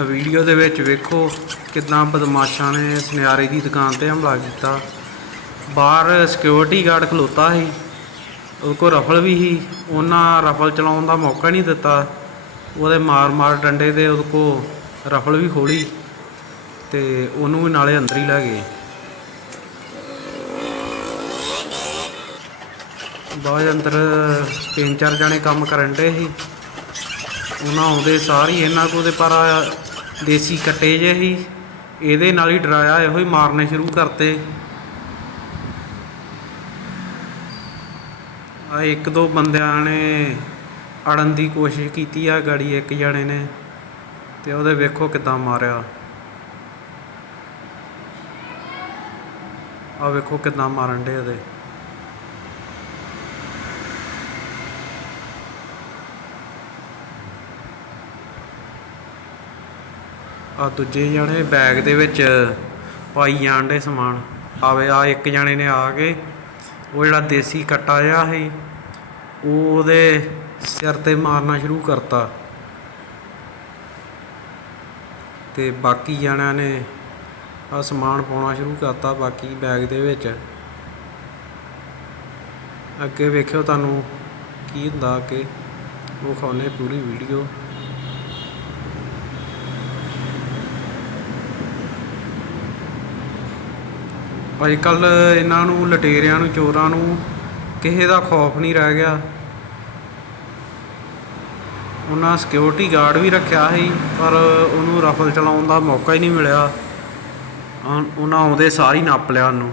Video ਦੇ ਵਿੱਚ ਵੇਖੋ ਕਿਦਾਂ ਬਦਮਾਸ਼ਾਂ ਨੇ ਸੁਨਿਆਰੇ ਦੀ ਦੁਕਾਨ ਤੇ ਹਮਲਾ ਕੀਤਾ। ਬਾਹਰ ਸਿਕਿਉਰਿਟੀ ਗਾਰਡ ਖਲੋਤਾ ਸੀ। ਉਹਦੇ ਕੋਲ ਰਫਲ ਵੀ ਸੀ। ਉਹਨਾਂ ਰਫਲ ਚਲਾਉਣ ਦਾ ਮੌਕਾ ਨਹੀਂ ਦਿੱਤਾ। ਉਹਦੇ ਮਾਰ ਮਾਰ ਡੰਡੇ ਤੇ ਉਹਦੇ ਕੋਲ ਰਫਲ ਵੀ ਖੋਲੀ ਤੇ ਉਹਨੂੰ ਵੀ ਨਾਲੇ ਅੰਦਰ ਹੀ ਲੈ ਗਏ। ਬਾਅਦ ਅੰਦਰ ਤਿੰਨ ਚਾਰ ਜਣੇ ਕੰਮ ਕਰਨ ਡੇ ਸੀ। ਉਹਨਾਂ ਆਉਂਦੇ ਸਾਰੀ ਇਹਨਾਂ ਕੋਲ ਤੇ ਪਰ ਦੇਸੀ ਕੱਟੇ ਜੇ ਸੀ। ਇਹਦੇ ਨਾਲ ਹੀ ਡਰਾਇਆ, ਇਹੋ ਹੀ ਮਾਰਨੇ ਸ਼ੁਰੂ ਕਰਤੇ। ਆ ਇੱਕ ਦੋ ਬੰਦਿਆਂ ਨੇ ਅੜਨ ਦੀ ਕੋਸ਼ਿਸ਼ ਕੀਤੀ, ਆ ਗਾੜੀ ਇੱਕ ਜਣੇ ਨੇ ਤੇ ਉਹਦੇ ਵੇਖੋ ਕਿਦਾਂ ਮਾਰਿਆ। ਆ ਵੇਖੋ ਕਿਦਾਂ ਮਾਰਨ ਡੇ ਉਹਦੇ। ਆ ਦੂਜੇ ਜਣੇ ਬੈਗ ਦੇ ਵਿੱਚ ਪਾਈ ਜਾਣ ਡੇ ਸਮਾਨ। ਆਵੇ, ਆ ਇੱਕ ਜਣੇ ਨੇ ਆ ਕੇ, ਉਹ ਜਿਹੜਾ ਦੇਸੀ ਕੱਟਾ ਜਿਹਾ ਸੀ ਉਹ ਉਹਦੇ ਸਿਰ ਤੇ ਮਾਰਨਾ ਸ਼ੁਰੂ ਕਰਤਾ। ਤੇ ਬਾਕੀ ਜਣਿਆਂ ਨੇ ਆ ਸਮਾਨ ਪਾਉਣਾ ਸ਼ੁਰੂ ਕਰਤਾ ਬਾਕੀ ਬੈਗ ਦੇ ਵਿੱਚ। ਅੱਗੇ ਵੇਖਿਓ ਤੁਹਾਨੂੰ ਕੀ ਹੁੰਦਾ ਅੱਗੇ। ਉਹ ਖਾਣੇ ਪੂਰੀ ਵੀਡੀਓ ਅੱਜ ਕੱਲ ਇਹਨਾਂ ਨੂੰ, ਲਟੇਰਿਆਂ ਨੂੰ, ਚੋਰਾਂ ਨੂੰ ਕਿਸੇ ਦਾ ਖੌਫ ਨਹੀਂ ਰਹਿ ਗਿਆ। ਉਹਨਾਂ ਸਿਕਿਉਰਿਟੀ ਗਾਰਡ ਵੀ ਰੱਖਿਆ ਸੀ, ਪਰ ਉਹਨੂੰ ਰਫਲ ਚਲਾਉਣ ਦਾ ਮੌਕਾ ਹੀ ਨਹੀਂ ਮਿਲਿਆ। ਉਹਨਾਂ ਆਉਂਦੇ ਸਾਰ ਹੀ ਨੱਪ ਲਿਆ ਉਹਨੂੰ।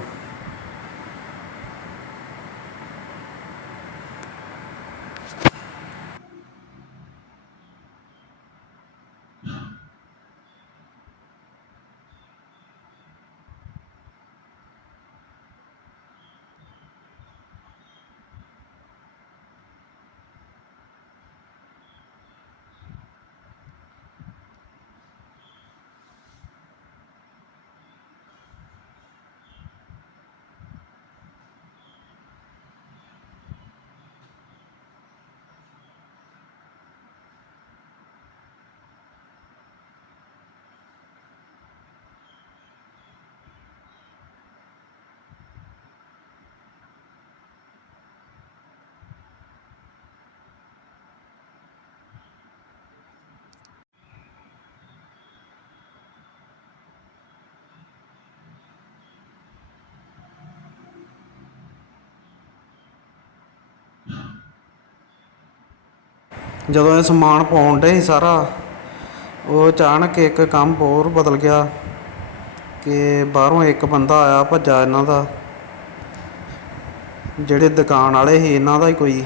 ਜਦੋਂ ਇਹ ਸਮਾਨ ਪਾਉਣ ਡੇ ਸਾਰਾ, ਉਹ ਅਚਾਨਕ ਇੱਕ ਕੰਮ ਹੋਰ ਬਦਲ ਗਿਆ ਕਿ ਬਾਹਰੋਂ ਇੱਕ ਬੰਦਾ ਆਇਆ ਭੱਜਾ ਇਹਨਾਂ ਦਾ, ਜਿਹੜੇ ਦੁਕਾਨ ਵਾਲੇ ਸੀ ਇਹਨਾਂ ਦਾ ਹੀ ਕੋਈ।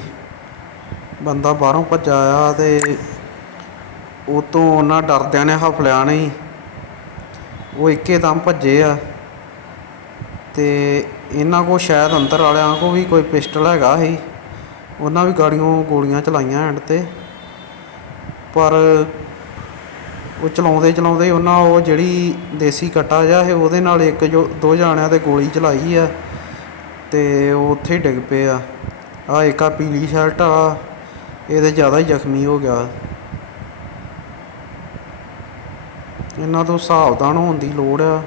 ਬੰਦਾ ਬਾਹਰੋਂ ਭੱਜਾ ਆਇਆ ਤੇ ਉਹ ਤੋਂ ਉਹਨਾਂ ਡਰਦਿਆਂ ਨੇ ਹਫਲਿਆ ਨਹੀਂ। ਉਹ ਇੱਕੇ ਦਮ ਭੱਜੇ ਆ ਤੇ ਇਹਨਾਂ ਕੋ ਸ਼ਾਇਦ ਅੰਦਰ ਵਾਲਿਆਂ ਕੋ ਵੀ ਕੋਈ ਪਿਸਟਲ ਹੈਗਾ ਸੀ। ਉਹਨਾਂ ਵੀ ਗਾੜੀਆਂ ਗੋਲੀਆਂ ਚਲਾਈਆਂ ਐਂਡ ਤੇ। ਪਰ ਉਹ ਚਲਾਉਂਦੇ ਚਲਾਉਂਦੇ ਉਹਨਾਂ ਉਹ ਜਿਹੜੀ ਦੇਸੀ ਕਟਾ ਜਿਹਾ ਹੈ ਉਹਦੇ ਨਾਲ ਇੱਕ ਜੋ ਦੋ ਜਾਣਿਆਂ ਤੇ ਗੋਲੀ ਚਲਾਈ ਆ ਤੇ ਉਹ ਉੱਥੇ ਹੀ ਡਿੱਗ ਪਏ ਆ। ਆ ਇੱਕ ਆ ਪੀਲੀ ਸ਼ਰਟ ਆ, ਇਹਦੇ ਜ਼ਿਆਦਾ ਹੀ ਜ਼ਖਮੀ ਹੋ ਗਿਆ। ਇਹਨਾਂ ਤੋਂ ਸਾਵਧਾਨ ਹੋਣ ਦੀ ਲੋੜ ਆ।